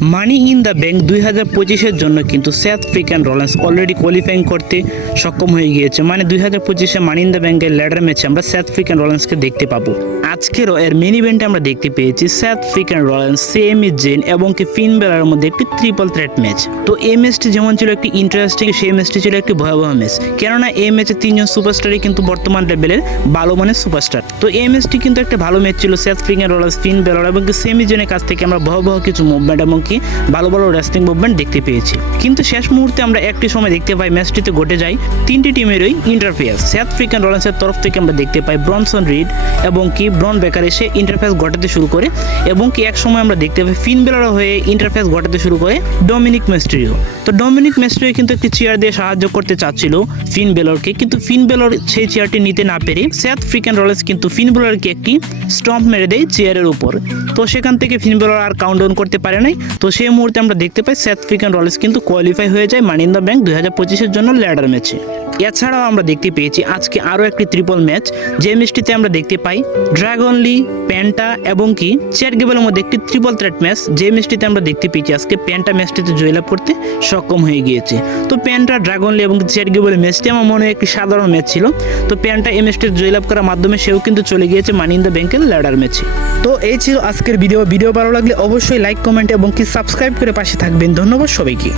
Money in the bank 2025-এর জন্য কিন্তু south African রোল্যান্স already qualifying করতে সক্ষম হয়ে গিয়েছে। মানে 2025-এ মানি ইন দ্য ব্যাংকের ল্যাডার ম্যাচে আমরা সাউথ আফ্রিকান রোল্যান্সকে দেখতে পাবো। আজকেরও এর মেন ইভেন্টে আমরা দেখতে পেয়েছি সাউথ আফ্রিকান রোল্যান্স, সেমি জেন এবং কি ফিন বেলারের মধ্যে একটি ট্রিপল থ্রেট ম্যাচ। তো এই ম্যাচটি যেমন ছিল একটি ইন্টারেস্টিং, সেই ম্যাচটি ছিল একটি ভয়াবহ ম্যাচ। কেননা এই ম্যাচে তিনজন সুপারস্টারই কিন্তু বর্তমান লেভেলের ভালো মানের সুপারস্টার। তো এই ম্যাচটি কিন্তু একটা ভালো ম্যাচ ছিল। সাউথ আফ্রিকান রোল্যান্স, ফিন বেলার এবং কি সেমি জেনের কাছ থেকে আমরা ভয়াবহ কিছু মুভমেন্ট এবং কি ভালো ভালো রেসলিং মুভমেন্ট দেখতে পেয়েছি। কিন্তু শেষ মুহূর্তে আমরা একটি সময় দেখতে পাই ম্যাচটিতে ঘটে যায় তিনটি টিমেরই ইন্টারফেয়ার। সাউথ আফ্রিকান রোল্যান্সের তরফ থেকে আমরা দেখতে পাই ব্রনসন রিড এবং কি ব্রন বেকার এসে ইন্টারফেস ঘটাতে শুরু করে এবং কি এক সময় আমরা দেখতে পাই ফিন বেলার হয়ে ইন্টারফেস ঘটাতে শুরু করে ডমিনিক মিস্টেরিও। তো ডমিনিক মিস্টেরিও কিন্তু একটি চেয়ার দিয়ে সাহায্য করতে চাচ্ছিল ফিন বেলরকে, কিন্তু ফিন বেলর সেই চেয়ারটি নিতে না পেরে সাউথ আফ্রিকান রোল্যান্স কিন্তু ফিন বেলরকে একটি স্টম্প মেরে দেয় চেয়ারের উপর। তো সেখান থেকে ফিন বেলর আর কাউন্টডাউন করতে পারে নাই। তো সেই মুহূর্তে আমরা দেখতে পাই সাউথ আফ্রিকান রোল্যান্স কিন্তু কোয়ালিফাই হয়ে যায় মানি ইন দ্য ব্যাংক 2025-এর জন্য ল্যাডার ম্যাচে। এছাড়াও আমরা দেখতে পেয়েছি আজকে আরও একটি ট্রিপল ম্যাচ, যে ম্যাচটিতে আমরা দেখতে পাই ড্রাগন লি, প্যান্টা এবং কি চ্যাট গেবেলের মধ্যে একটি ট্রিপল থ্রেট ম্যাচ, যে ম্যাচটিতে আমরা দেখতে পেয়েছি আজকে প্যান্টা ম্যাচটিতে জয়লাভ করতে সক্ষম হয়ে গিয়েছে। তো প্যান্টা, ড্রাগন লি এবং চ্যাট গেবেলের ম্যাচটি আমার মনে হয় একটি সাধারণ ম্যাচ ছিল। তো প্যান্টা এই ম্যাচটি জয়লাভ করার মাধ্যমে সেও কিন্তু চলে গিয়েছে মানি ইন দ্য ব্যাংকের ল্যাডার ম্যাচে। তো এই ছিল আজকের ভিডিও ভালো লাগলে অবশ্যই লাইক, কমেন্ট এবং কি সাবস্ক্রাইব করে পাশে থাকবেন। ধন্যবাদ সবাইকে।